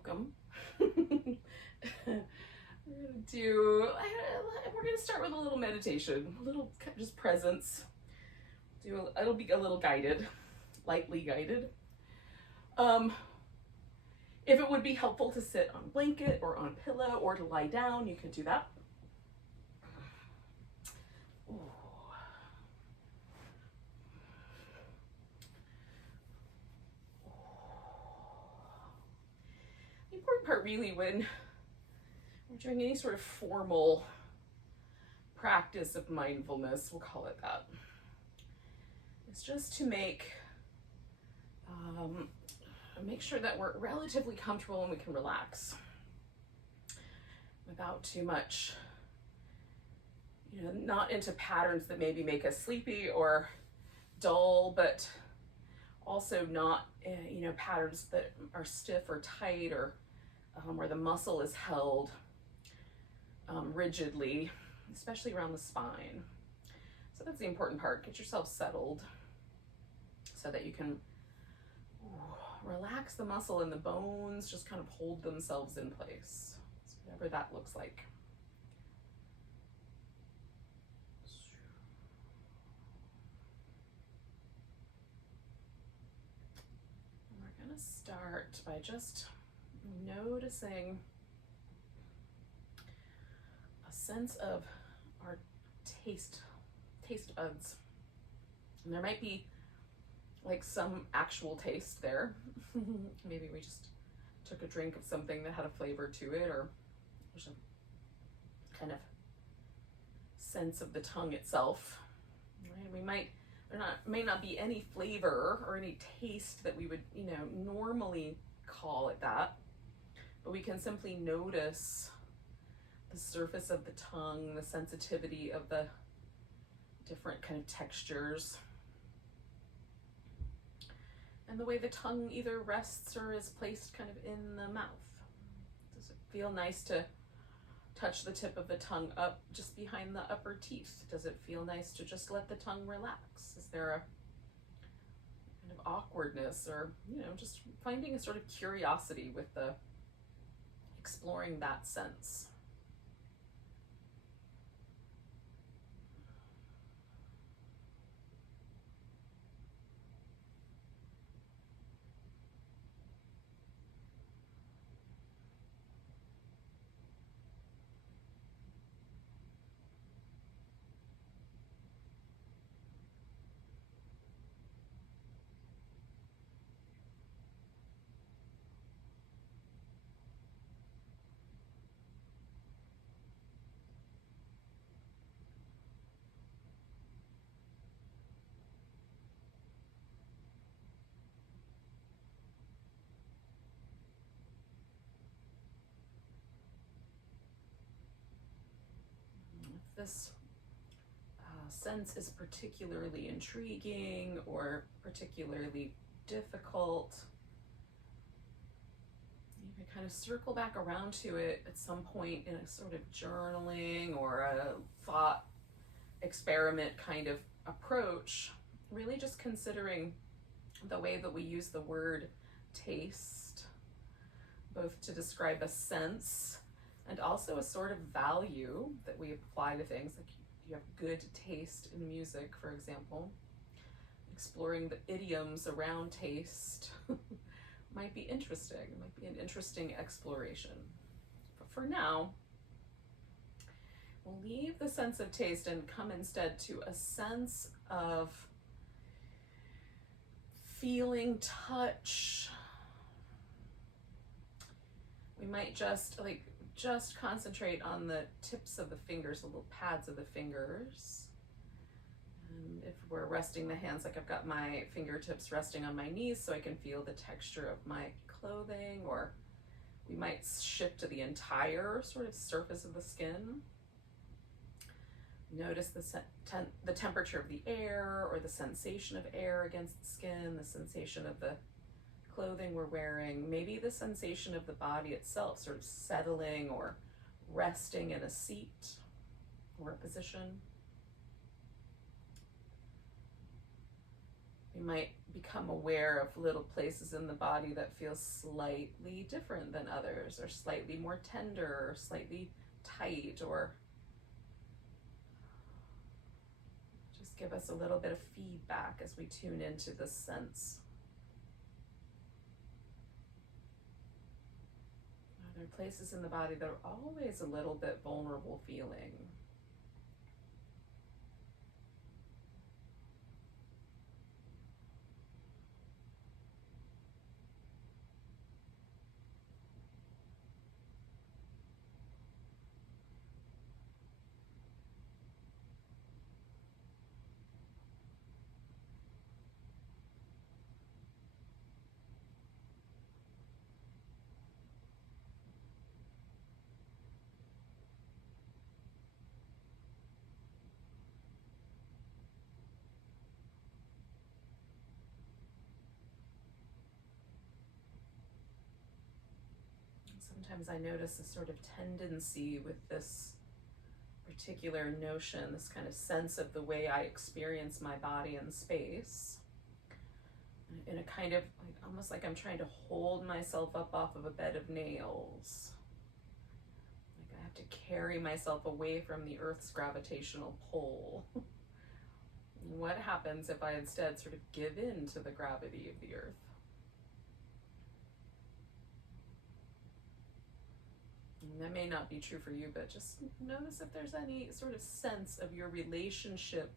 welcome. We're gonna start with a little meditation, a little just presence. It'll be a little guided, lightly guided. If it would be helpful to sit on a blanket or on a pillow or to lie down, you can do that. Ooh. The important part really when we're doing any sort of formal practice of mindfulness, we'll call it that, it's just to make sure that we're relatively comfortable and we can relax without too much, not into patterns that maybe make us sleepy or dull, but also not, patterns that are stiff or tight or where the muscle is held rigidly, especially around the spine. So that's the important part. Get yourself settled so that you can relax the muscle and the bones just kind of hold themselves in place. So whatever that looks like. And we're going to start by just noticing a sense of our taste buds. And there might be like some actual taste there. Maybe we just took a drink of something that had a flavor to it, or there's a kind of sense of the tongue itself. Right? May not be any flavor or any taste that we would, normally call it that, but we can simply notice the surface of the tongue, the sensitivity of the different kind of textures, and the way the tongue either rests or is placed kind of in the mouth. Does it feel nice to touch the tip of the tongue up just behind the upper teeth? Does it feel nice to just let the tongue relax? Is there a kind of awkwardness or, just finding a sort of curiosity with the exploring that sense? This sense is particularly intriguing or particularly difficult, you can kind of circle back around to it at some point in a sort of journaling or a thought experiment kind of approach, really just considering the way that we use the word taste, both to describe a sense and also a sort of value that we apply to things. Like you have good taste in music, for example. Exploring the idioms around taste might be interesting. It might be an interesting exploration. But for now, we'll leave the sense of taste and come instead to a sense of feeling touch. We might just concentrate on the tips of the fingers, the little pads of the fingers. And if we're resting the hands, like I've got my fingertips resting on my knees so I can feel the texture of my clothing, or we might shift to the entire sort of surface of the skin. Notice the temperature of the air or the sensation of air against the skin, the sensation of the clothing we're wearing, maybe the sensation of the body itself sort of settling or resting in a seat or a position. We might become aware of little places in the body that feel slightly different than others, or slightly more tender, or slightly tight, or just give us a little bit of feedback as we tune into this sense. Are there places in the body that are always a little bit vulnerable feeling? Sometimes I notice a sort of tendency with this particular notion, this kind of sense of the way I experience my body and space, in a kind of like, almost like I'm trying to hold myself up off of a bed of nails. Like I have to carry myself away from the Earth's gravitational pull. What happens if I instead sort of give in to the gravity of the Earth? And that may not be true for you, but just notice if there's any sort of sense of your relationship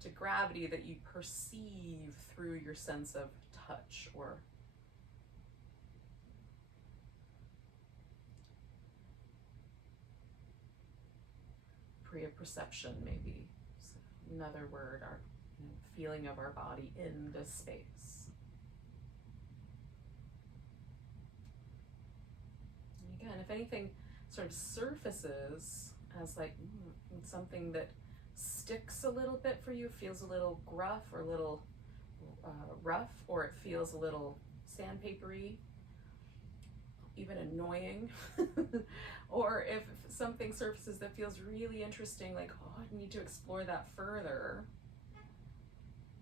to gravity that you perceive through your sense of touch or proprioception, maybe. So another word, our feeling of our body in this space. And again, if anything sort of surfaces as like something that sticks a little bit for you, feels a little gruff or a little rough, or it feels a little sandpapery, even annoying, or if something surfaces that feels really interesting, like, oh, I need to explore that further.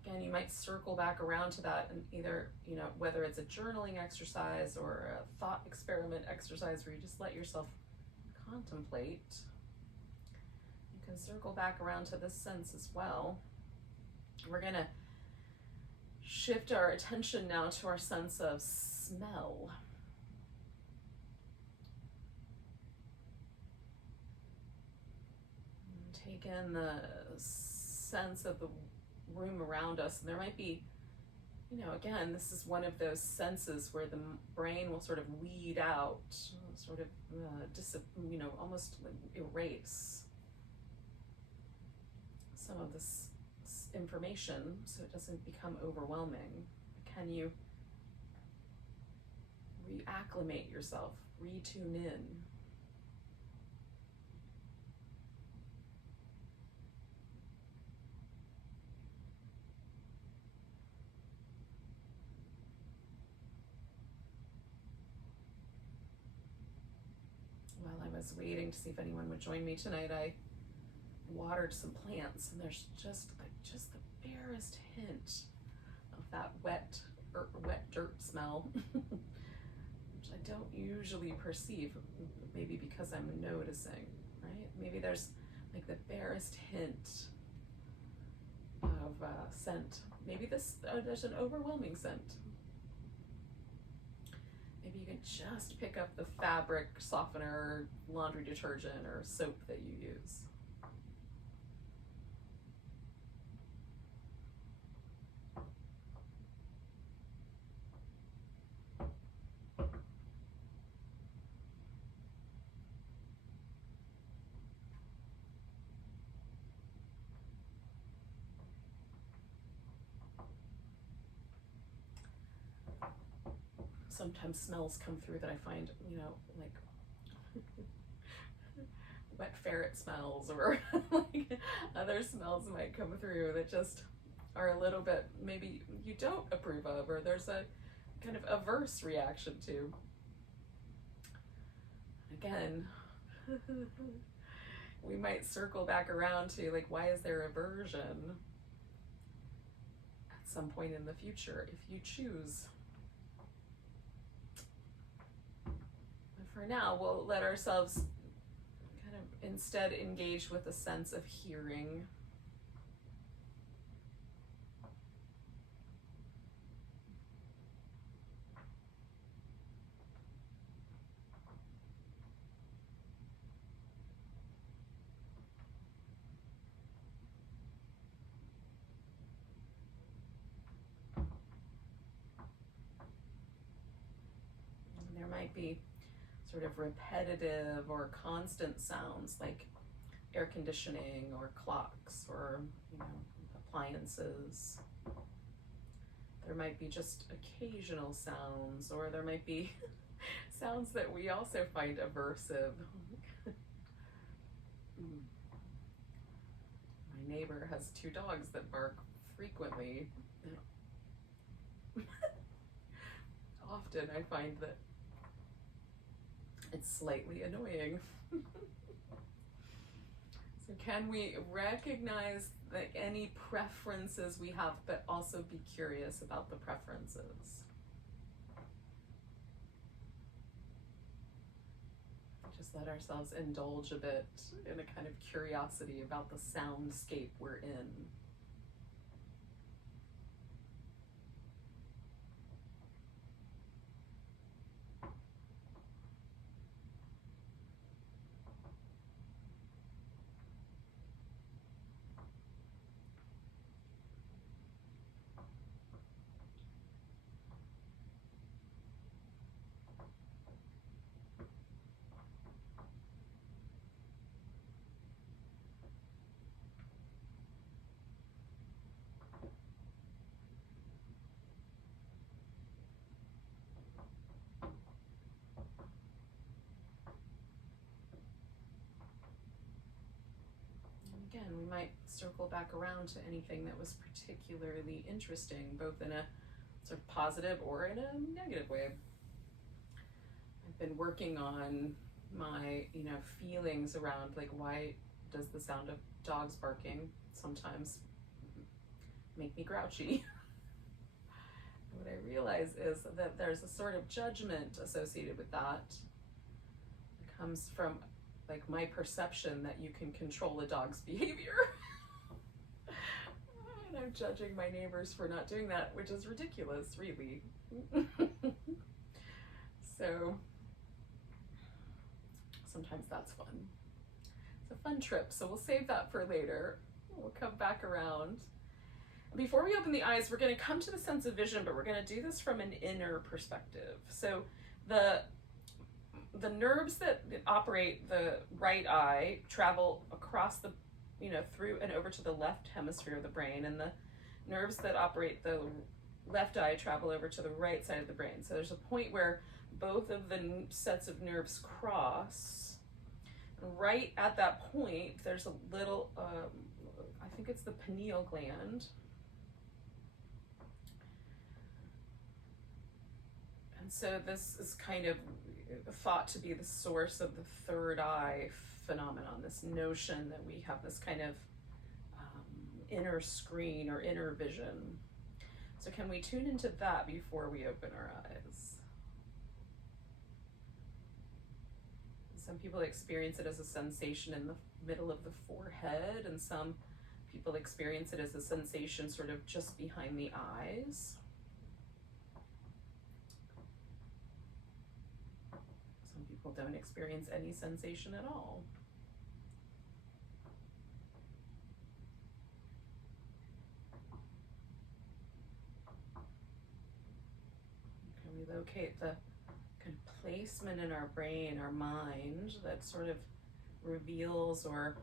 Again, you might circle back around to that, and either, whether it's a journaling exercise or a thought experiment exercise where you just let yourself contemplate. You can circle back around to this sense as well. We're going to shift our attention now to our sense of smell. Take in the sense of the room around us. And there might be, again, this is one of those senses where the brain will sort of weed out, sort of, almost erase some of this information so it doesn't become overwhelming. Can you reacclimate yourself, retune in? While I was waiting to see if anyone would join me tonight, I watered some plants, and there's just the barest hint of that wet dirt smell, which I don't usually perceive, maybe because I'm noticing, right? Maybe there's like the barest hint of scent. Maybe there's an overwhelming scent. Maybe you can just pick up the fabric softener, laundry detergent, or soap that you use. Sometimes smells come through that I find, like wet ferret smells, or like other smells might come through that just are a little bit, maybe you don't approve of, or there's a kind of averse reaction to. Again, we might circle back around to, like, why is there aversion? At some point in the future if you choose. But for now, we'll let ourselves kind of instead engage with a sense of hearing. There might be sort of repetitive or constant sounds like air conditioning or clocks or, appliances. There might be just occasional sounds, or there might be sounds that we also find aversive. My neighbor has 2 dogs that bark frequently. Often I find that it's slightly annoying. So can we recognize any preferences we have, but also be curious about the preferences? Just let ourselves indulge a bit in a kind of curiosity about the soundscape we're in. Again, we might circle back around to anything that was particularly interesting, both in a sort of positive or in a negative way. I've been working on my, feelings around, like, why does the sound of dogs barking sometimes make me grouchy? What I realize is that there's a sort of judgment associated with that. It comes from like my perception that you can control a dog's behavior. And I'm judging my neighbors for not doing that, which is ridiculous, really. So sometimes that's fun. It's a fun trip, so we'll save that for later. We'll come back around. Before we open the eyes, we're going to come to the sense of vision, but we're going to do this from an inner perspective. So the nerves that operate the right eye travel across the, through and over to the left hemisphere of the brain, and the nerves that operate the left eye travel over to the right side of the brain. So there's a point where both of the sets of nerves cross. And right at that point, there's a little, I think it's the pineal gland. And so this is kind of thought to be the source of the third eye phenomenon, this notion that we have this kind of inner screen or inner vision. So can we tune into that before we open our eyes? Some people experience it as a sensation in the middle of the forehead, and some people experience it as a sensation sort of just behind the eyes. Some people don't experience any sensation at all. Can we locate the kind of placement in our brain, our mind, that sort of reveals or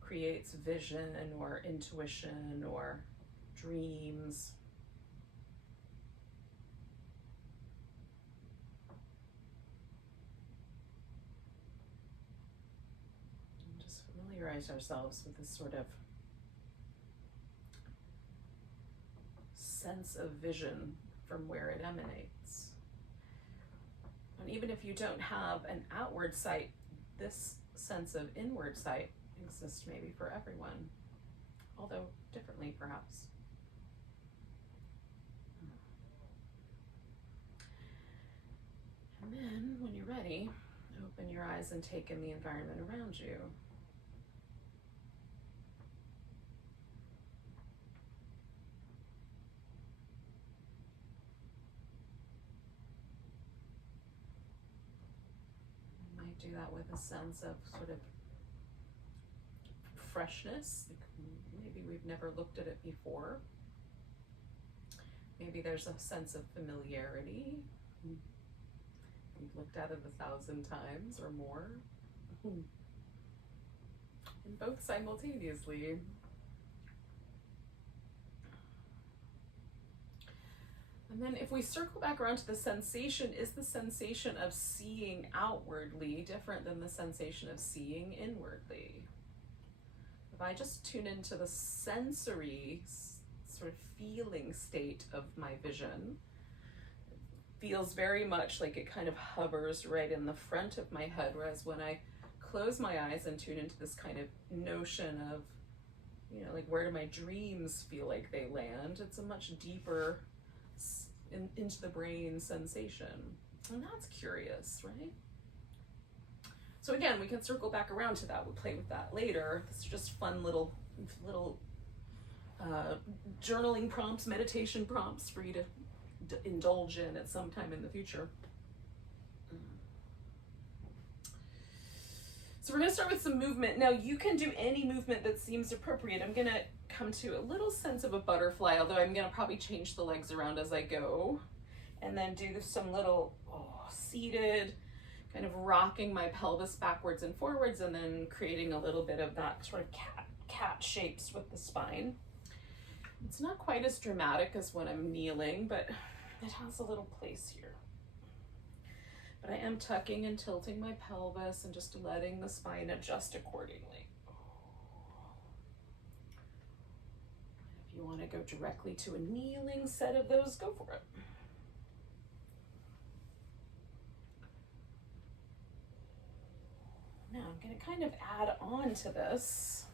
creates vision or intuition or dreams? And just familiarize ourselves with this sort of sense of vision from where it emanates. And even if you don't have an outward sight, this sense of inward sight exists maybe for everyone, although differently perhaps. ready, open your eyes and take in the environment around you. You might do that with a sense of sort of freshness. Maybe we've never looked at it before. Maybe there's a sense of familiarity. We've looked at it 1,000 times or more. And both simultaneously. And then if we circle back around to the sensation, is the sensation of seeing outwardly different than the sensation of seeing inwardly? If I just tune into the sensory sort of feeling state of my vision, it feels very much like it kind of hovers right in the front of my head, whereas when I close my eyes and tune into this kind of notion of, you know, like where do my dreams feel like they land, it's a much deeper into the brain sensation. And that's curious, right? So again, we can circle back around to that. We'll play with that later. This is just fun little journaling prompts, meditation prompts for you to indulge in at some time in the future. So we're going to start with some movement. Now you can do any movement that seems appropriate. I'm going to come to a little sense of a butterfly, although I'm going to probably change the legs around as I go, and then do some little seated, kind of rocking my pelvis backwards and forwards, and then creating a little bit of that sort of cat shapes with the spine. It's not quite as dramatic as when I'm kneeling, but it has a little place here. But I am tucking and tilting my pelvis and just letting the spine adjust accordingly. If you want to go directly to a kneeling set of those, go for it. Now I'm going to kind of add on to this.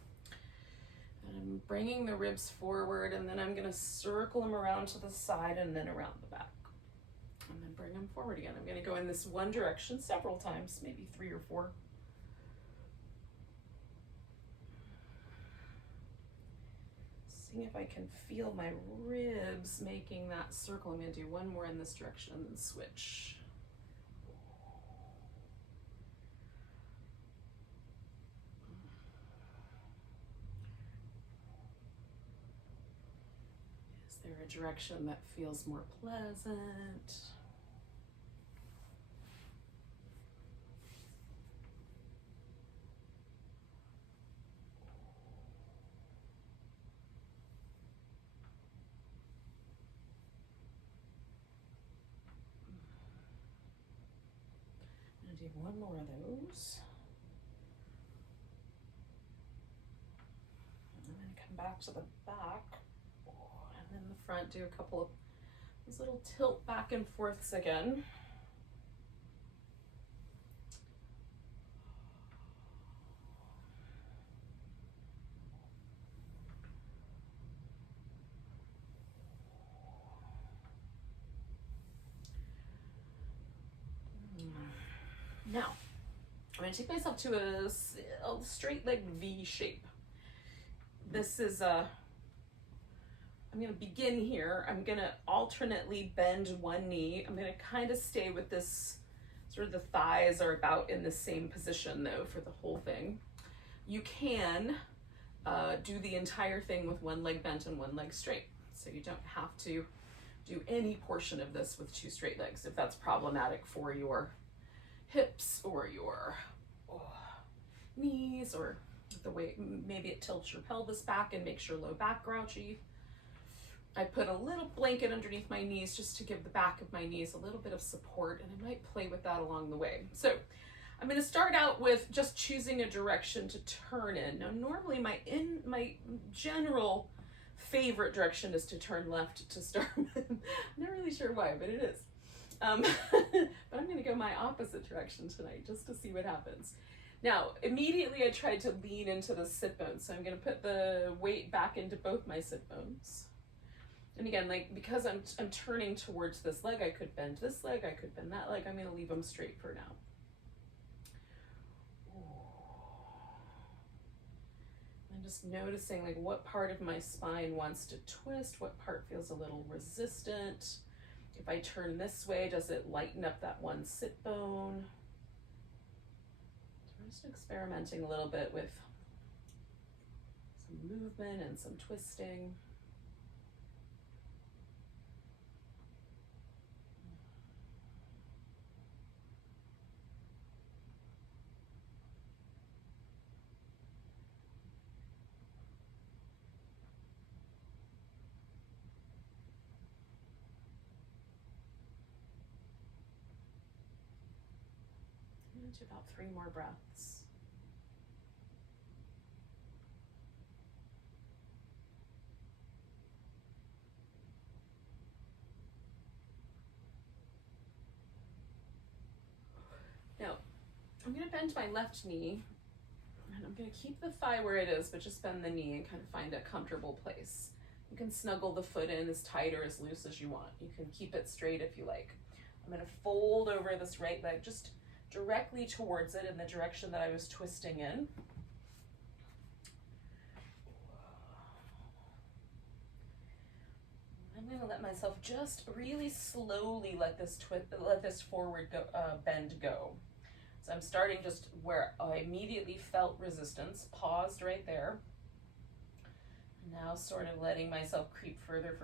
And I'm bringing the ribs forward, and then I'm going to circle them around to the side and then around the back. And then bring them forward again. I'm going to go in this one direction several times, maybe 3 or 4. Seeing if I can feel my ribs making that circle. I'm going to do one more in this direction and then switch. Is there a direction that feels more pleasant? I'm going to do one more of those. And then come back to the back. And then the front, do a couple of these little tilt back and forths again. Now, I'm going to take myself to a straight leg V shape. This is I'm going to begin here. I'm going to alternately bend one knee. I'm going to kind of stay with this, sort of the thighs are about in the same position though for the whole thing. You can do the entire thing with one leg bent and one leg straight. So you don't have to do any portion of this with 2 straight legs if that's problematic for your hips or your knees, or the way maybe it tilts your pelvis back and makes your low back grouchy. I put a little blanket underneath my knees just to give the back of my knees a little bit of support, and I might play with that along the way. So I'm going to start out with just choosing a direction to turn in. Now normally my general favorite direction is to turn left to start with. I'm not really sure why, but it is. But I'm going to go my opposite direction tonight just to see what happens. Now, immediately I tried to lean into the sit bones, so I'm going to put the weight back into both my sit bones. And again, like because I'm turning towards this leg, I could bend this leg, I could bend that leg. I'm going to leave them straight for now. And just noticing like what part of my spine wants to twist, what part feels a little resistant. If I turn this way, does it lighten up that one sit bone? So we're just experimenting a little bit with some movement and some twisting. To about 3 more breaths. Now, I'm going to bend my left knee, and I'm going to keep the thigh where it is, but just bend the knee and kind of find a comfortable place. You can snuggle the foot in as tight or as loose as you want. You can keep it straight if you like. I'm going to fold over this right leg just directly towards it in the direction that I was twisting in. I'm going to let myself just really slowly let this forward bend go. So I'm starting just where I immediately felt resistance, paused right there. And now sort of letting myself creep further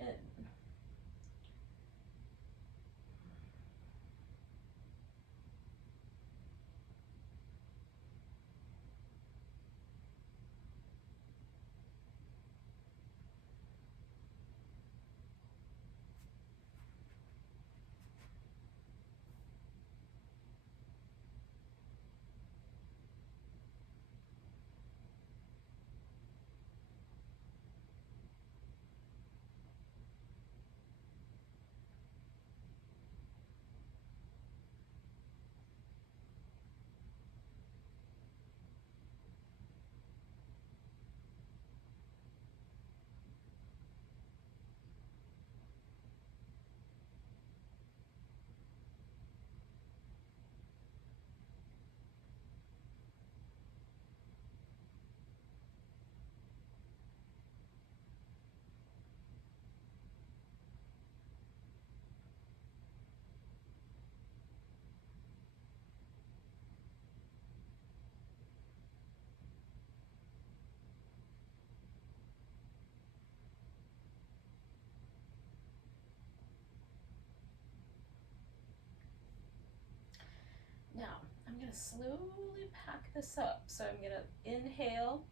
in. Now, I'm going to slowly pack this up. So I'm going to inhale.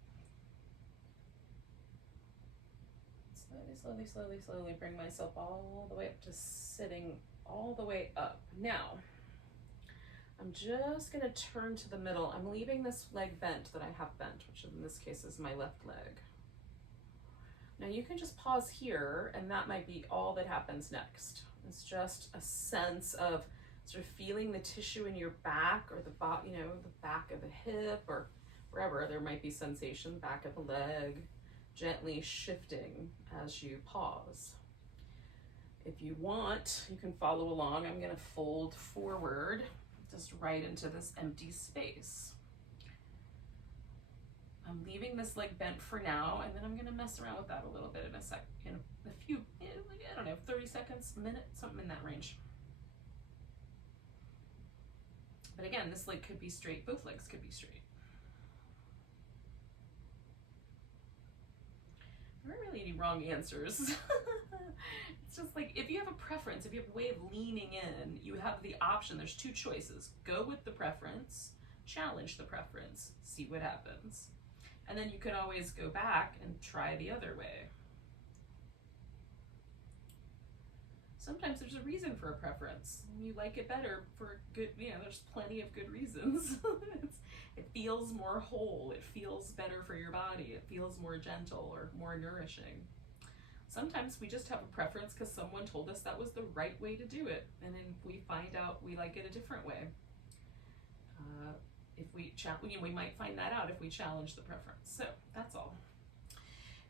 Slowly bring myself all the way up to sitting all the way up. Now, I'm just going to turn to the middle. I'm leaving this leg bent that I have bent, which in this case is my left leg. Now you can just pause here, and that might be all that happens next. It's just a sense of sort of feeling the tissue in your back, or the back of the hip, or wherever there might be sensation, back of the leg, gently shifting as you pause. If you want, you can follow along. I'm going to fold forward just right into this empty space. I'm leaving this leg bent for now, and then I'm going to mess around with that a little bit in a few, 30 seconds, a minute, something in that range. But again, this leg could be straight, both legs could be straight. There aren't really any wrong answers. It's just like, if you have a preference, if you have a way of leaning in, you have the option. There's 2 choices. Go with the preference, challenge the preference, see what happens. And then you can always go back and try the other way. Sometimes there's a reason for a preference. You like it better for good, there's plenty of good reasons. It feels more whole, it feels better for your body, it feels more gentle or more nourishing. Sometimes we just have a preference because someone told us that was the right way to do it, and then we find out we like it a different way. If we might find that out if we challenge the preference. So that's all.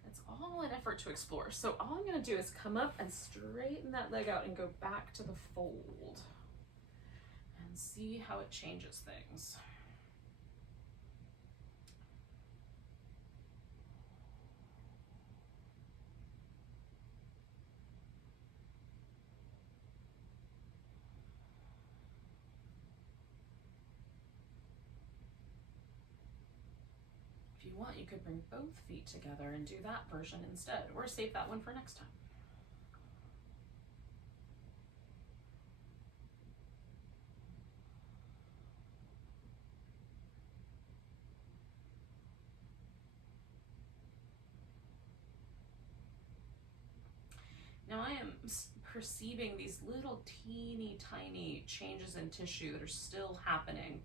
It's all an effort to explore. So all I'm going to do is come up and straighten that leg out and go back to the fold and see how it changes things. want, you could bring both feet together and do that version instead, or save that one for next time. Now I am perceiving these little teeny tiny changes in tissue that are still happening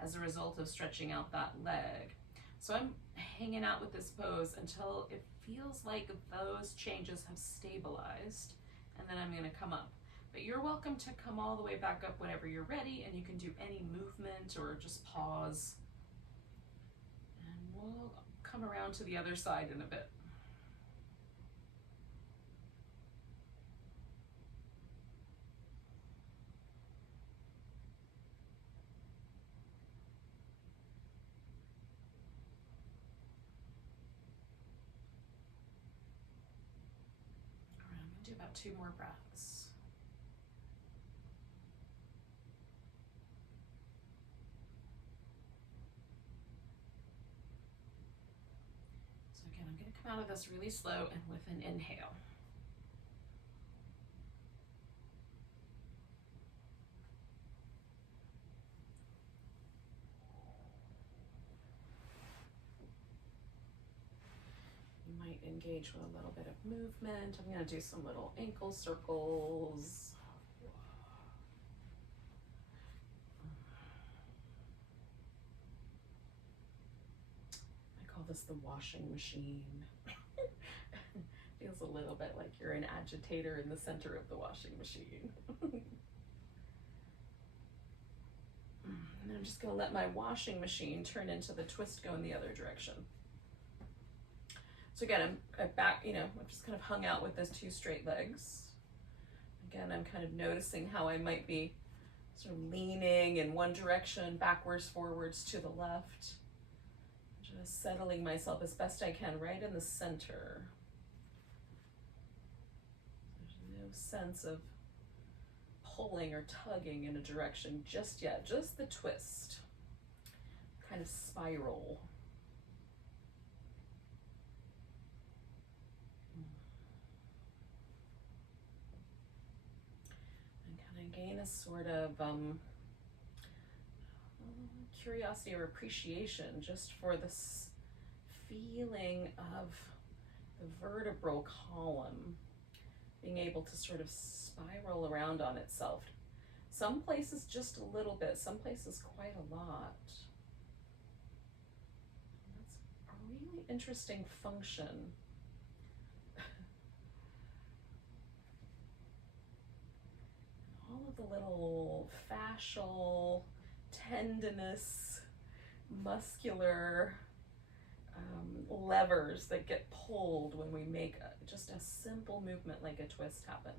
as a result of stretching out that leg. So I'm hanging out with this pose until it feels like those changes have stabilized, and then I'm going to come up. But you're welcome to come all the way back up whenever you're ready, and you can do any movement or just pause. And we'll come around to the other side in a bit. Do about 2 more breaths. So again, I'm going to come out of this really slow and with an inhale. Might engage with a little bit of movement. I'm going to do some little ankle circles. I call this the washing machine. Feels a little bit like you're an agitator in the center of the washing machine. And I'm just going to let my washing machine turn into the twist going the other direction. So again, I'm back, I've just kind of hung out with those 2 straight legs. Again, I'm kind of noticing how I might be sort of leaning in one direction, backwards, forwards, to the left. Just settling myself as best I can right in the center. There's no sense of pulling or tugging in a direction just yet, just the twist, kind of spiral. Gain a sort of curiosity or appreciation just for this feeling of the vertebral column being able to sort of spiral around on itself. Some places just a little bit, some places quite a lot. And that's a really interesting function. All of the little fascial, tendinous, muscular levers that get pulled when we make just a simple movement like a twist happen.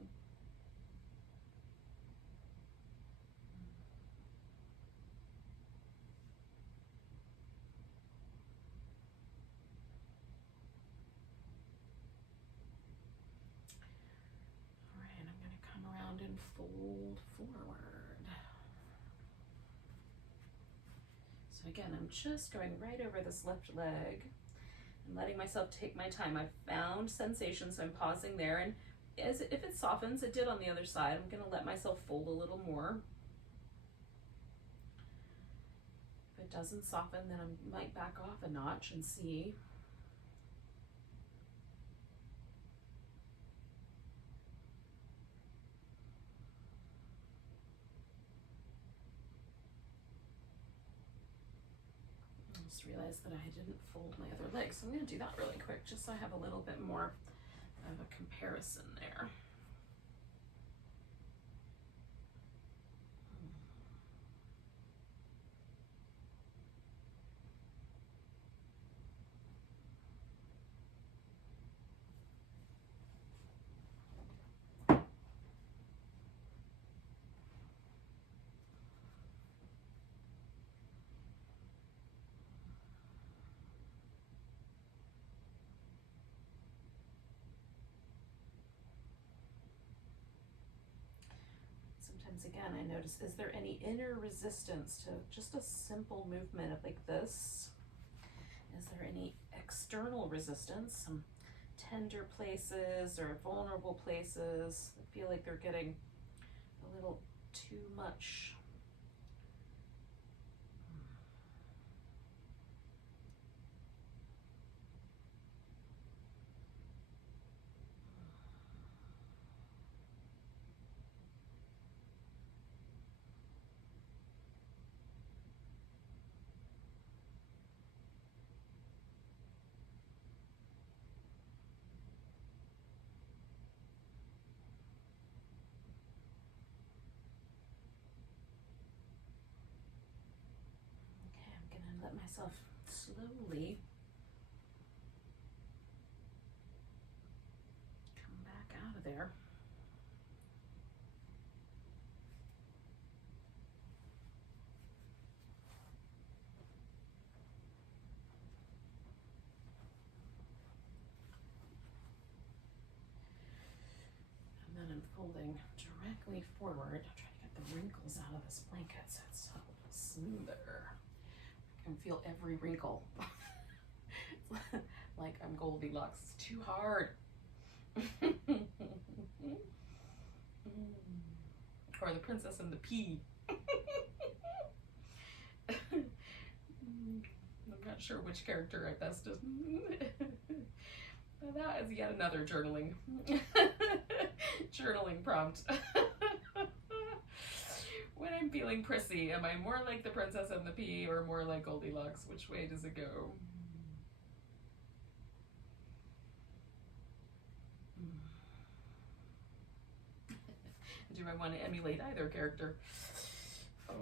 And fold forward. So again, I'm just going right over this left leg and letting myself take my time. I've found sensations, so I'm pausing there, and if it softens, it did on the other side, I'm going to let myself fold a little more. If it doesn't soften, then I might back off a notch and see. Realize that I didn't fold my other leg, so I'm going to do that really quick just so I have a little bit more of a comparison there. Again, I notice, is there any inner resistance to just a simple movement of like this? Is there any external resistance, some tender places or vulnerable places that feel like they're getting a little too much? Let myself slowly come back out of there. And then I'm folding directly forward. I'm trying to get the wrinkles out of this blanket so it's a little smoother. I can feel every wrinkle. Like I'm Goldilocks. It's too hard. Or the princess and the pea. I'm not sure which character I best is. That is yet another journaling prompt. When I'm feeling prissy, am I more like the princess and the pea or more like Goldilocks? Which way does it go? Do I want to emulate either character? Oh.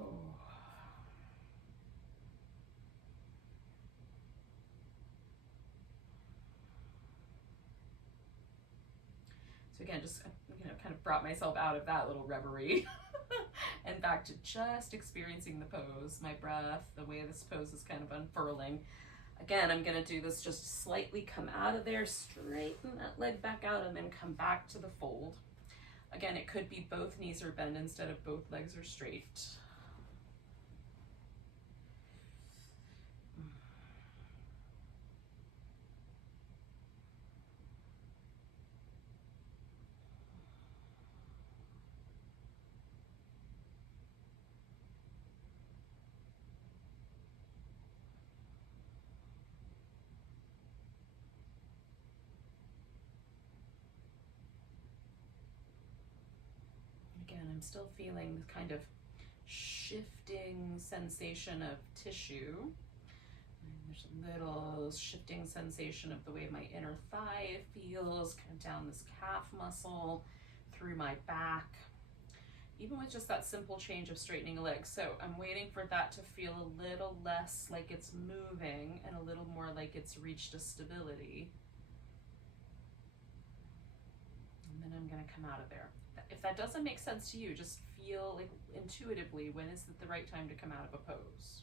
So again, just, kind of brought myself out of that little reverie and back to just experiencing the pose, my breath, the way this pose is kind of unfurling. Again, I'm going to do this just slightly come out of there, straighten that leg back out, and then come back to the fold. Again, it could be both knees are bent instead of both legs are straight. Again, I'm still feeling this kind of shifting sensation of tissue. And there's a little shifting sensation of the way my inner thigh feels, kind of down this calf muscle, through my back. Even with just that simple change of straightening a leg. So I'm waiting for that to feel a little less like it's moving and a little more like it's reached a stability. And then I'm going to come out of there. If that doesn't make sense to you, just feel like intuitively when is it the right time to come out of a pose.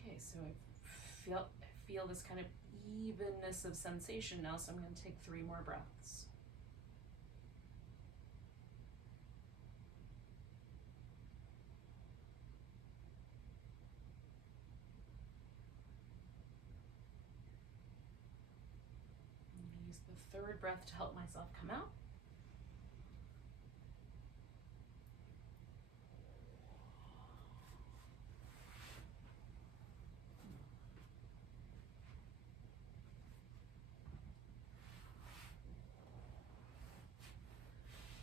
Okay, so I feel this kind of evenness of sensation now, so I'm going to take 3 more breaths. The 3rd breath to help myself come out.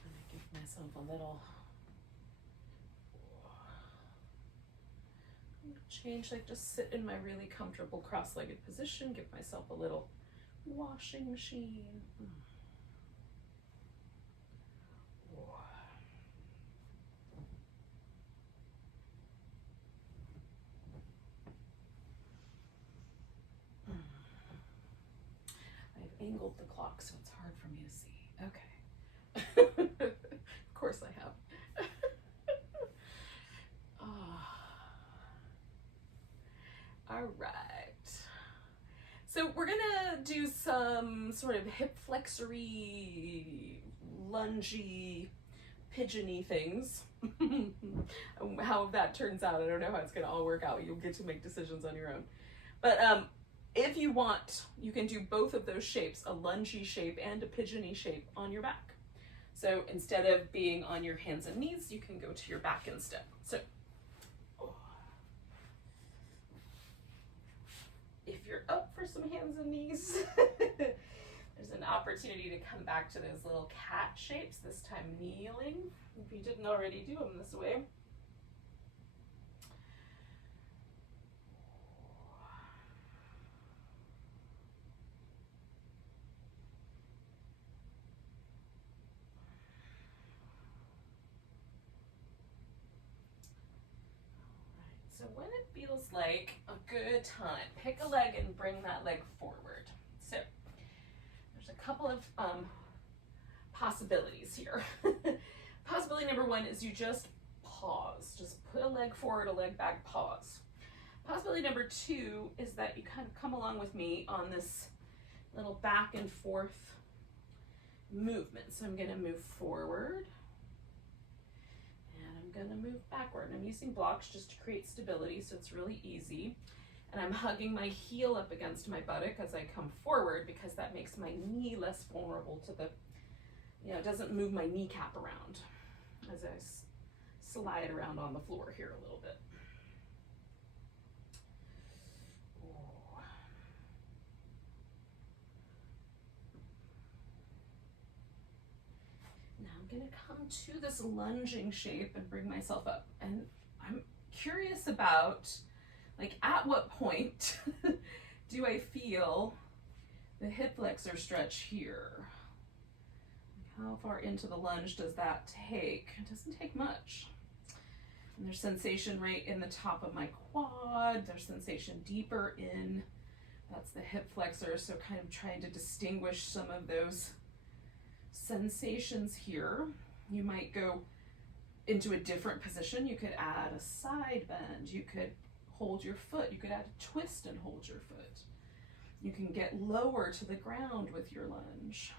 And I give myself a little change, like just sit in my really comfortable cross-legged position, give myself a little washing machine. I've angled the clock so it's hard for me to see. Okay. Of course I have. All right. So we're gonna do some sort of hip flexory, lungey pigeony things. How that turns out, I don't know how it's gonna all work out. You'll get to make decisions on your own. But if you want, you can do both of those shapes, a lungey shape and a pigeony shape on your back. So instead of being on your hands and knees, you can go to your back instead. So if you're up for some hands and knees, there's an opportunity to come back to those little cat shapes, this time kneeling, if you didn't already do them this way. So when it feels like a good time, pick a leg and bring that leg forward. So there's a couple of possibilities here. Possibility number one is you just pause. Just put a leg forward, a leg back, pause. Possibility number two is that you kind of come along with me on this little back and forth movement. So I'm going to move forward. Going to move backward. And I'm using blocks just to create stability, so it's really easy. And I'm hugging my heel up against my buttock as I come forward, because that makes my knee less vulnerable to the, it doesn't move my kneecap around as I slide around on the floor here a little bit. I'm going to come to this lunging shape and bring myself up. And I'm curious about, like, at what point do I feel the hip flexor stretch here? How far into the lunge does that take? It doesn't take much. And there's sensation right in the top of my quad. There's sensation deeper in, that's the hip flexor. So kind of trying to distinguish some of those sensations here. You might go into a different position. You could add a side bend. You could hold your foot. You could add a twist and hold your foot. You can get lower to the ground with your lunge.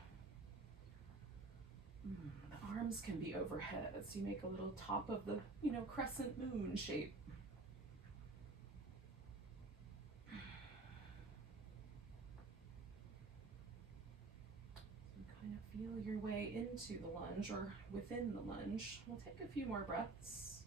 The arms can be overhead, so you make a little top of the, crescent moon shape. Feel your way into the lunge or within the lunge. We'll take a few more breaths.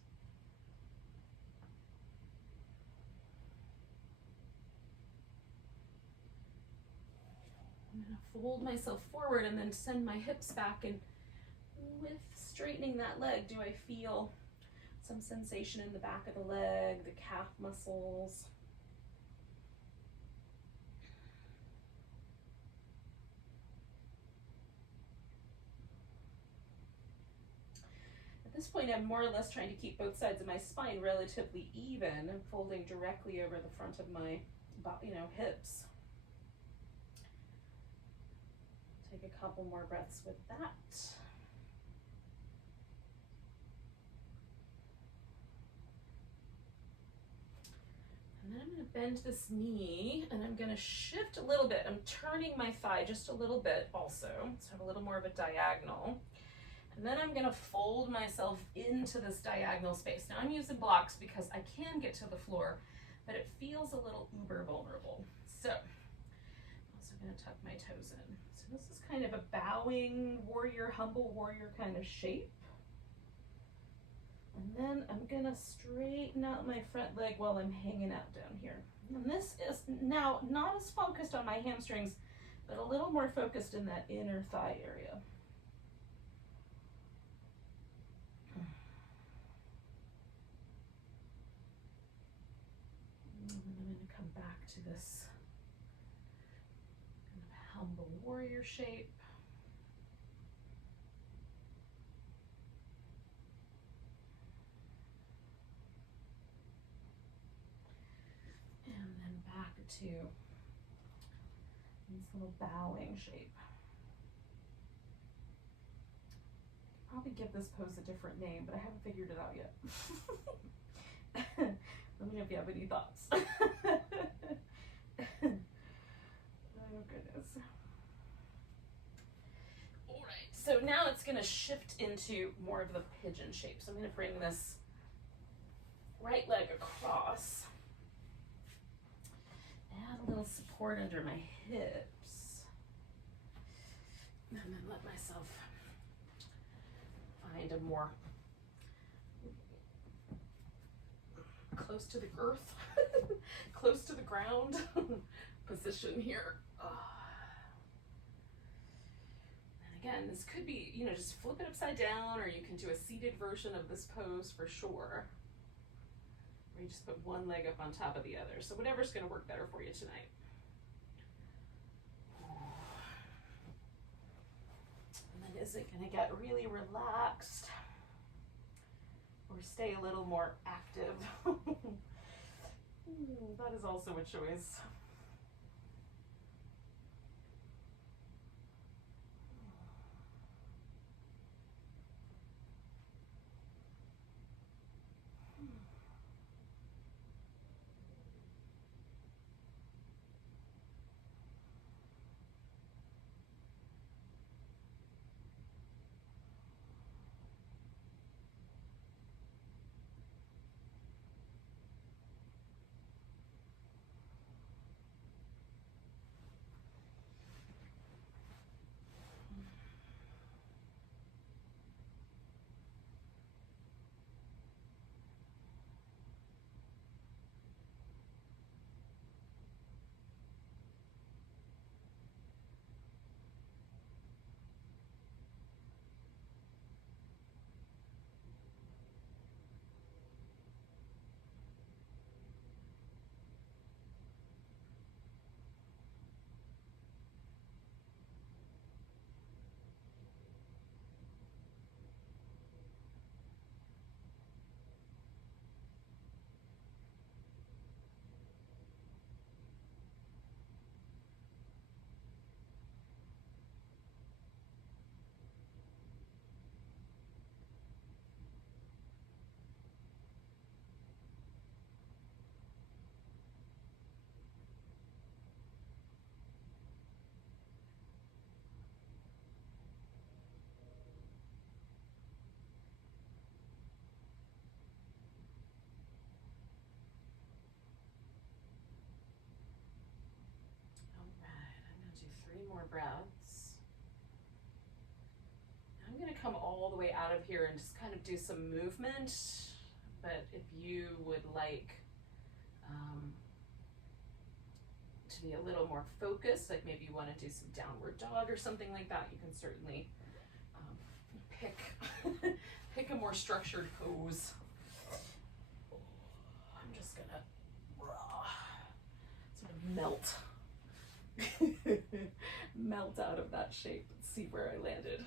I'm going to fold myself forward and then send my hips back, and with straightening that leg, do I feel some sensation in the back of the leg, the calf muscles? At this point, I'm more or less trying to keep both sides of my spine relatively even and folding directly over the front of my, hips. Take a couple more breaths with that. And then I'm going to bend this knee and I'm going to shift a little bit. I'm turning my thigh just a little bit also, so I have a little more of a diagonal. And then I'm going to fold myself into this diagonal space. Now I'm using blocks because I can get to the floor, but it feels a little uber vulnerable. So I'm also going to tuck my toes in. So this is kind of a bowing warrior, humble warrior kind of shape. And then I'm going to straighten out my front leg while I'm hanging out down here. And this is now not as focused on my hamstrings, but a little more focused in that inner thigh area. To this kind of humble warrior shape. And then back to this little bowing shape. Probably give this pose a different name, but I haven't figured it out yet. Let me know if you have any thoughts. Oh goodness. All right, So now it's going to shift into more of the pigeon shape. So I'm going to bring this right leg across. Add a little support under my hips. And then let myself find a more close to the earth, close to the ground position here. And again, this could be, you know, just flip it upside down, or you can do a seated version of this pose for sure. Or you just put one leg up on top of the other. So whatever's going to work better for you tonight. And then is it going to get really relaxed? Or stay a little more active? That is also a choice. More breaths. I'm going to come all the way out of here and just kind of do some movement, but if you would like to be a little more focused, like maybe you want to do some downward dog or something like that, you can certainly pick pick a more structured pose. I'm just going to sort of melt melt out of that shape and see where I landed.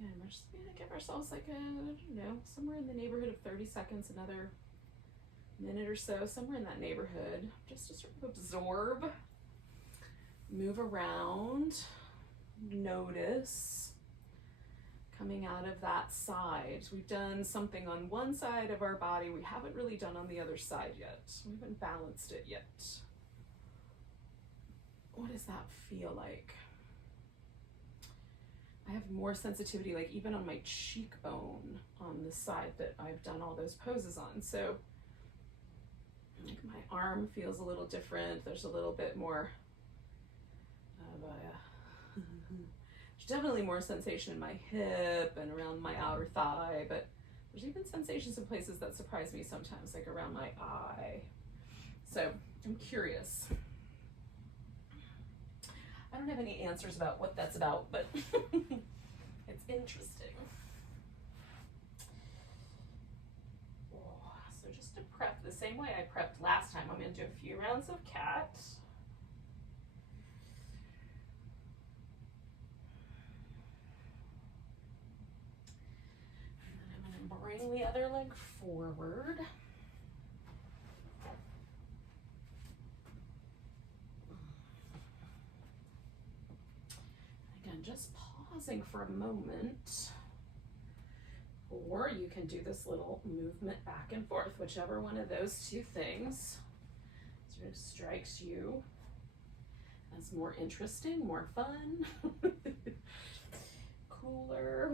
Again, we're just going to give ourselves like a, I don't know, somewhere in the neighborhood of 30 seconds, another minute or so, somewhere in that neighborhood, just to sort of absorb, move around, notice coming out of that side. We've done something on one side of our body we haven't really done on the other side yet. We haven't balanced it yet. What does that feel like? I have more sensitivity, like even on my cheekbone on the side that I've done all those poses on. So like my arm feels a little different. There's a little bit more of a, there's definitely more sensation in my hip and around my outer thigh, but there's even sensations in places that surprise me sometimes, like around my eye. So I'm curious. I don't have any answers about what that's about, but it's interesting. So just to prep the same way I prepped last time, I'm going to do a few rounds of cat. And then I'm going to bring bring the other leg forward. Again, just pausing for a moment. Or you can do this little movement back and forth, whichever one of those two things sort of strikes you as more interesting, more fun, cooler,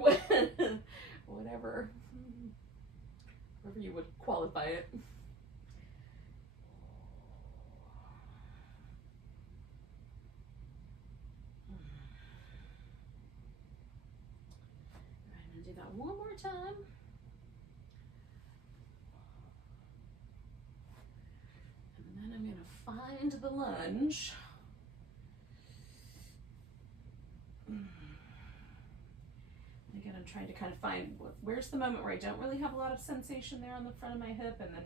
whatever you would qualify it. I'm going to do that one more time. And then I'm going to find the lunge. Again, I'm trying to kind of find where's the moment where I don't really have a lot of sensation there on the front of my hip, and then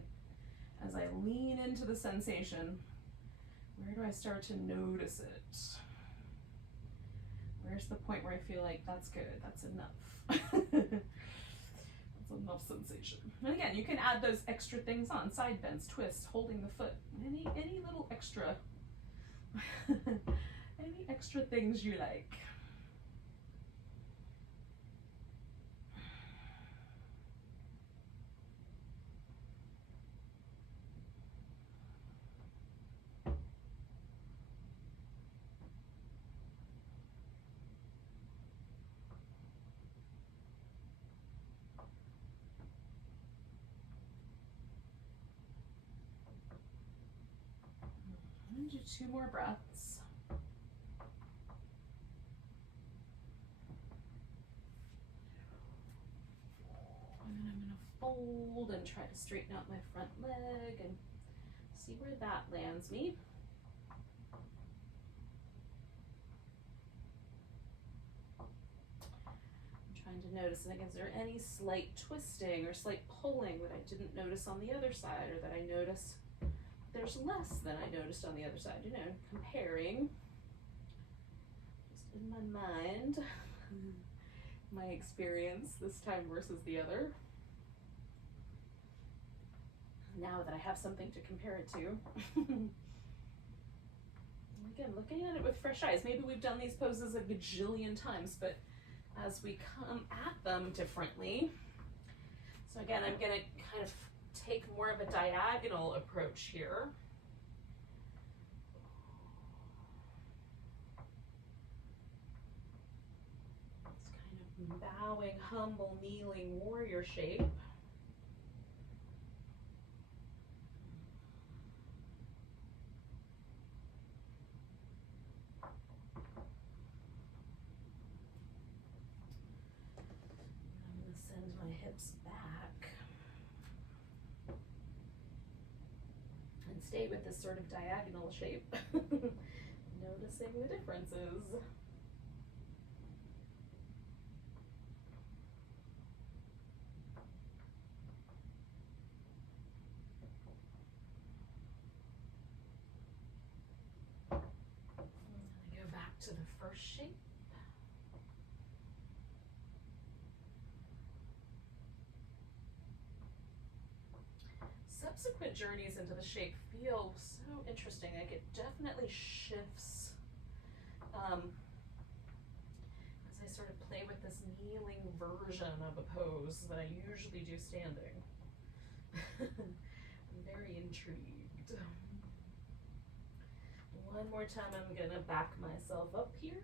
as I lean into the sensation, where do I start to notice it? Where's the point where I feel like that's good, that's enough? That's enough sensation. And again, you can add those extra things on, side bends, twists, holding the foot, any little extra, any extra things you like. Do 2 more breaths. And then I'm going to fold and try to straighten out my front leg and see where that lands me. I'm trying to notice, like, is there any slight twisting or slight pulling that I didn't notice on the other side, or that I notice there's less than I noticed on the other side, you know, comparing just in my mind my experience this time versus the other. Now that I have something to compare it to. Again, looking at it with fresh eyes. Maybe we've done these poses a gajillion times, but as we come at them differently. So again, I'm going to kind of take more of a diagonal approach here. It's kind of bowing, humble, kneeling warrior shape. I'm going to send my hips back. And stay with this sort of diagonal shape, noticing the differences. And go back to the first shape. Subsequent journeys into the shape feel so interesting. Like, it definitely shifts as I sort of play with this kneeling version of a pose that I usually do standing. I'm very intrigued. One more time, I'm gonna back myself up here.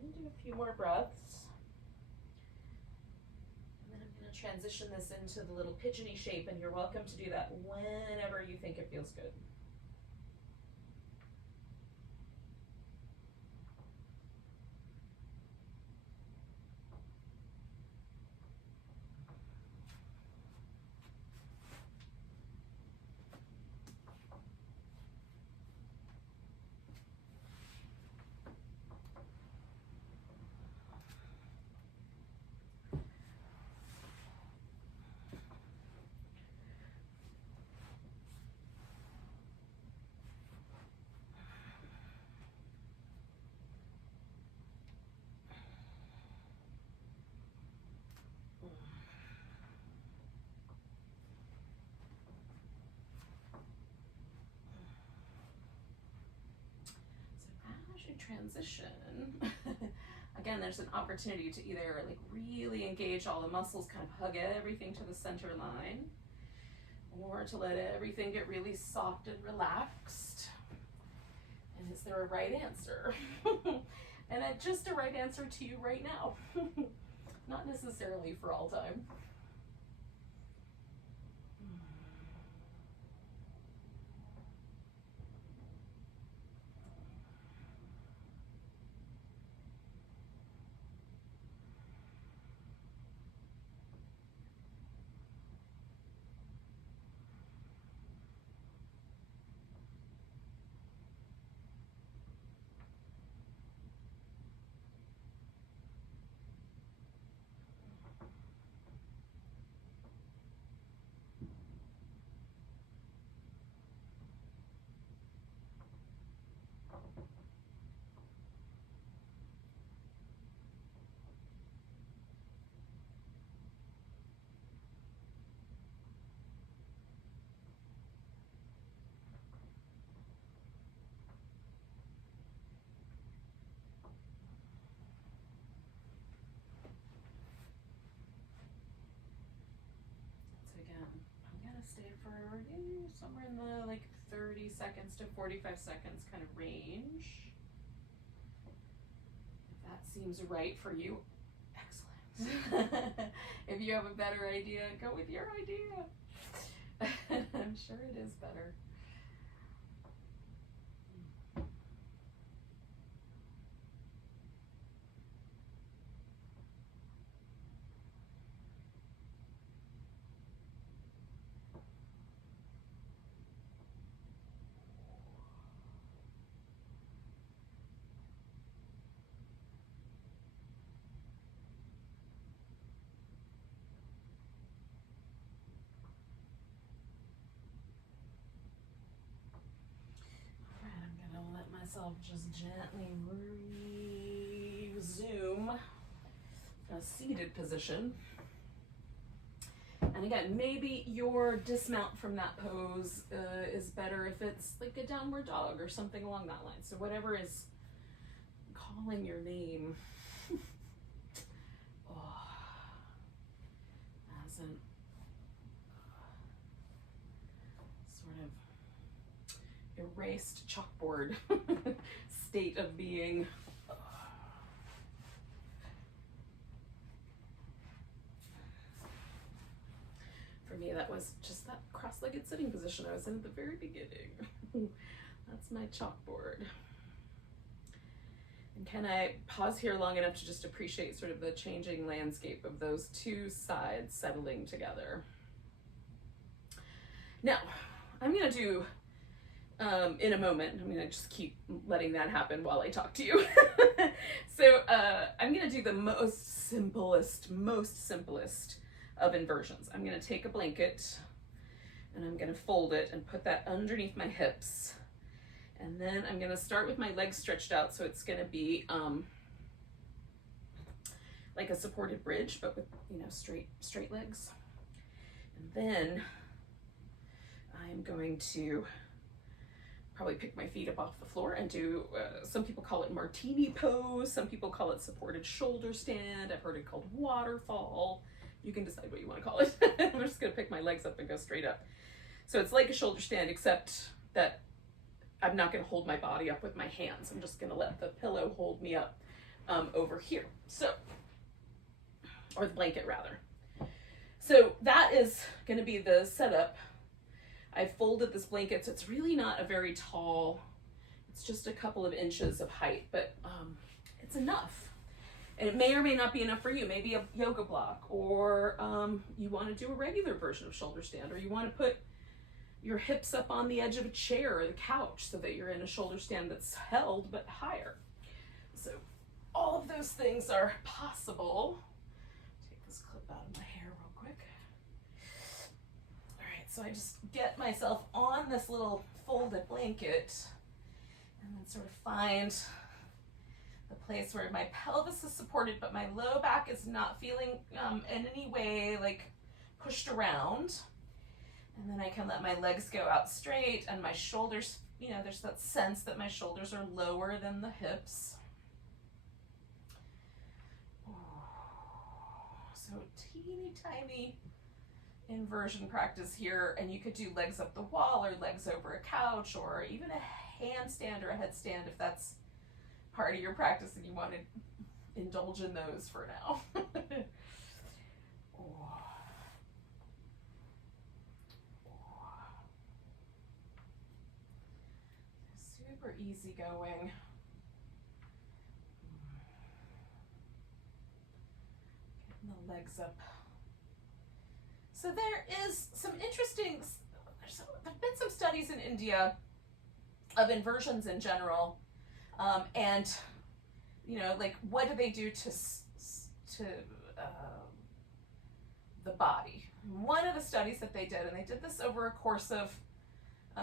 Do a few more breaths. And then I'm going to transition this into the little pigeony shape, and you're welcome to do that whenever you think it feels good. transition, again, there's an opportunity to either like really engage all the muscles, kind of hug everything to the center line, or to let everything get really soft and relaxed. And is there a right answer? And just a right answer to you right now. Not necessarily for all time. Stay for somewhere in the like 30 seconds to 45 seconds kind of range. If that seems right for you, excellent. If you have a better idea, go with your idea. I'm sure it is better. Myself just gently resume a seated position. And again, maybe your dismount from that pose is better if it's like a downward dog or something along that line. So whatever is calling your name. As an sort of erased chalkboard state of being. For me, that was just that cross-legged sitting position I was in at the very beginning. That's my chalkboard. And can I pause here long enough to just appreciate sort of the changing landscape of those two sides settling together? Now, I'm going to do in a moment, I'm gonna just keep letting that happen while I talk to you. So I'm gonna do the most simplest of inversions. I'm gonna take a blanket and I'm gonna fold it and put that underneath my hips. And then I'm gonna start with my legs stretched out, so it's gonna be like a supported bridge, but with, you know, straight legs. And then I'm going to probably pick my feet up off the floor and do, some people call it martini pose, some people call it supported shoulder stand, I've heard it called waterfall. You can decide what you want to call it. I'm just going to pick my legs up and go straight up. So it's like a shoulder stand, except that I'm not going to hold my body up with my hands. I'm just going to let the pillow hold me up over here. So, or the blanket rather. So that is going to be the setup. I folded this blanket, so it's really not a very tall, it's just a couple of inches of height, but it's enough. And it may or may not be enough for you. Maybe a yoga block, or you want to do a regular version of shoulder stand, or you want to put your hips up on the edge of a chair or the couch so that you're in a shoulder stand that's held but higher. So all of those things are possible. Take this clip out of my hair real quick. All right, so I just get myself on this little folded blanket and then sort of find the place where my pelvis is supported, but my low back is not feeling in any way like pushed around. And then I can let my legs go out straight and my shoulders you know, there's that sense that my shoulders are lower than the hips. So teeny tiny inversion practice here, and you could do legs up the wall or legs over a couch or even a handstand or a headstand if that's part of your practice and you want to indulge in those for now. Super easy going. Getting the legs up. So there is some interesting, there've been some studies in India of inversions in general, and you know, like what do they do to the body? One of the studies that they did, and they did this over a course of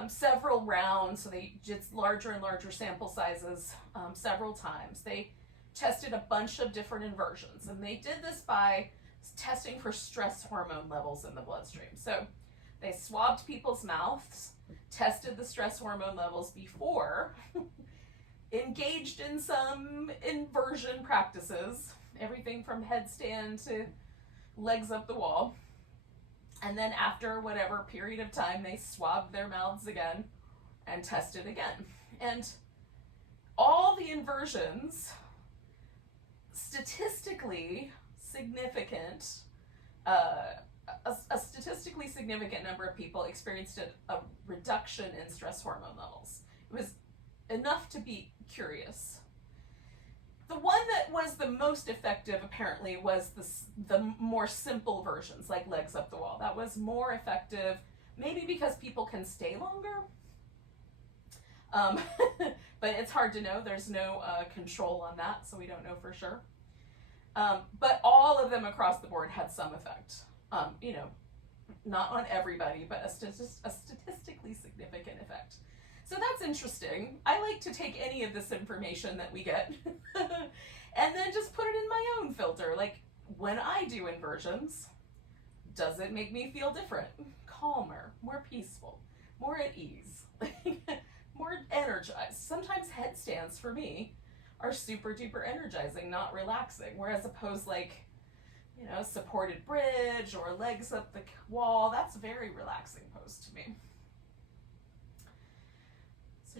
several rounds, so they did larger and larger sample sizes several times. They tested a bunch of different inversions, and they did this by testing for stress hormone levels in the bloodstream. So they swabbed people's mouths, tested the stress hormone levels before, engaged in some inversion practices, everything from headstand to legs up the wall. And then after whatever period of time, they swabbed their mouths again and tested again. And all the inversions, statistically significant, a statistically significant number of people experienced a reduction in stress hormone levels. It was enough to be curious. The one that was the most effective, apparently, was the more simple versions, like legs up the wall. That was more effective, maybe because people can stay longer. But it's hard to know. There's no control on that, so we don't know for sure. But all of them across the board had some effect. You know, not on everybody, but a statistically significant effect. So that's interesting. I like to take any of this information that we get and then just put it in my own filter. Like, when I do inversions, does it make me feel different? Calmer, more peaceful, more at ease, more energized. Sometimes headstands for me are super duper energizing, not relaxing. Whereas opposed, like, you know, supported bridge or legs up the wall, that's a very relaxing pose to me. So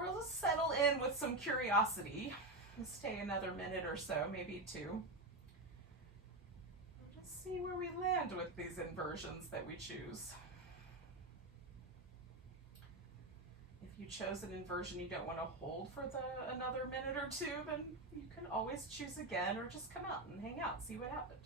we'll just settle in with some curiosity. We'll stay another minute or so, maybe two. We'll just see where we land with these inversions that we choose. If you chose an inversion you don't want to hold for another minute or two, then you can always choose again or just come out and hang out, see what happened.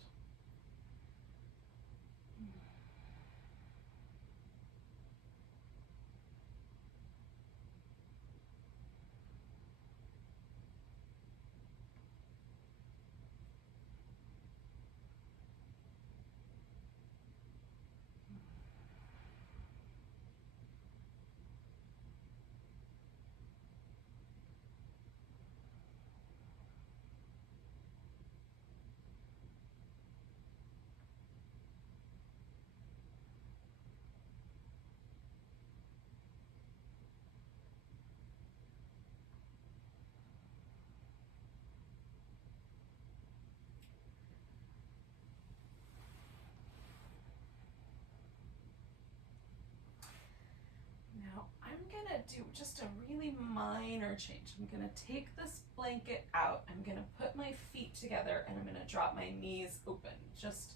I'm gonna do just a really minor change. I'm gonna take this blanket out, I'm gonna put my feet together, and I'm gonna drop my knees open. Just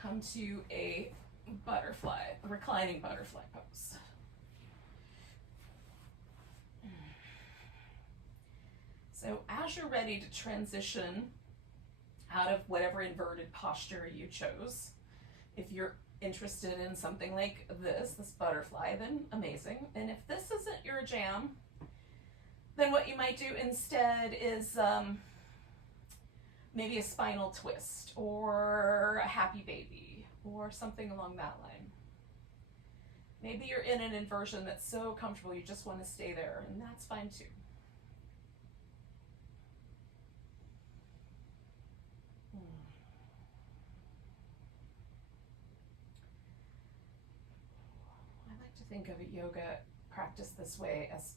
come to a reclining butterfly pose. So as you're ready to transition out of whatever inverted posture you chose, if you're interested in something like this butterfly, then amazing. And if this isn't your jam, then what you might do instead is maybe a spinal twist or a happy baby or something along that line. Maybe you're in an inversion that's so comfortable you just want to stay there, and that's fine too. Think of a yoga practice this way as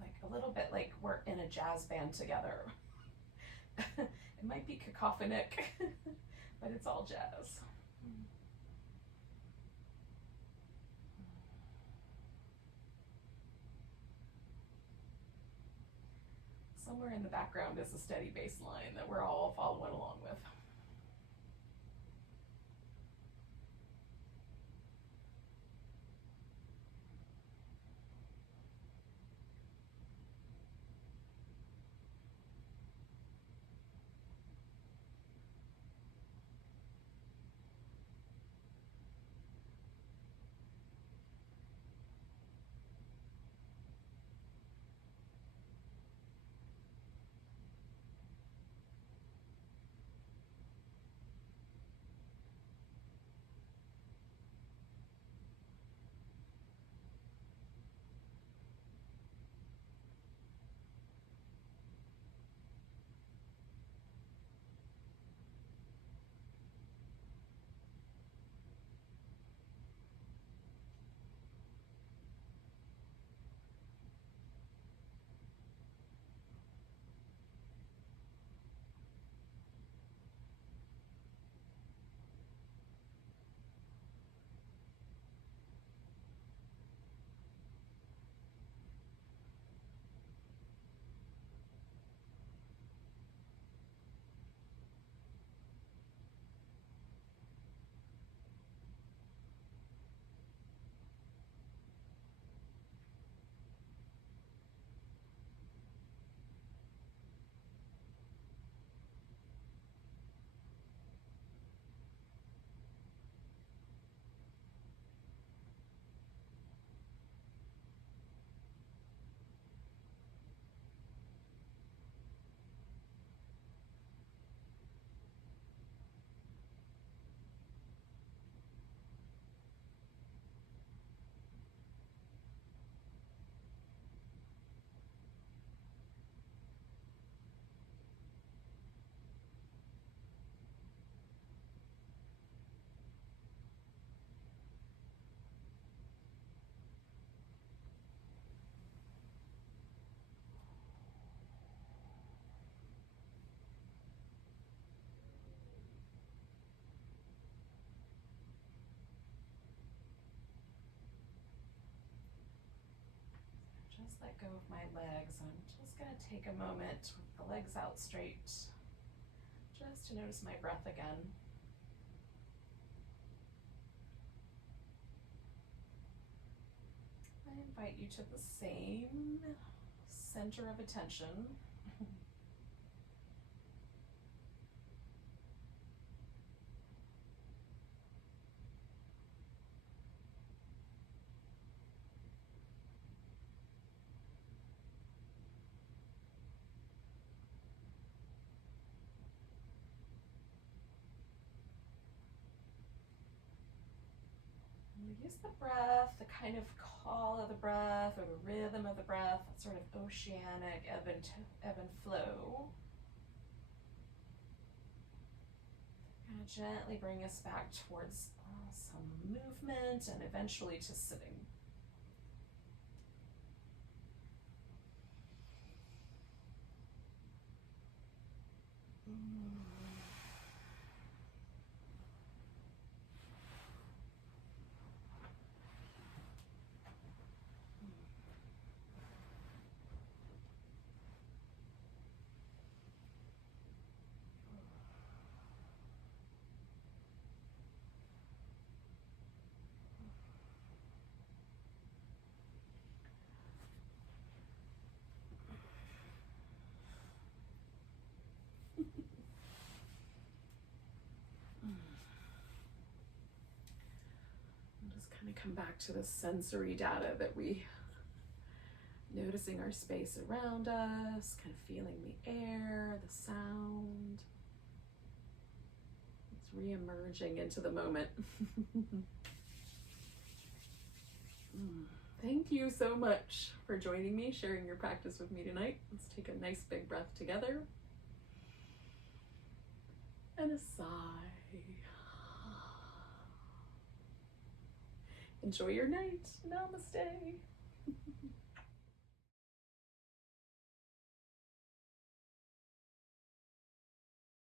like a little bit like we're in a jazz band together. It might be cacophonic, but it's all jazz. Somewhere in the background is a steady bass line that we're all following along with. Just let go of my legs. I'm just going to take a moment with the legs out straight, just to notice my breath again. I invite you to the same center of attention. Use the breath, the kind of call of the breath or the rhythm of the breath, that sort of oceanic ebb and flow. Kind of gently bring us back towards some movement and eventually to sitting. Kind of come back to the sensory data that noticing our space around us, kind of feeling the air, the sound. It's re-emerging into the moment. Thank you so much for joining me, sharing your practice with me tonight. Let's take a nice big breath together. And a sigh. Enjoy your night. Namaste.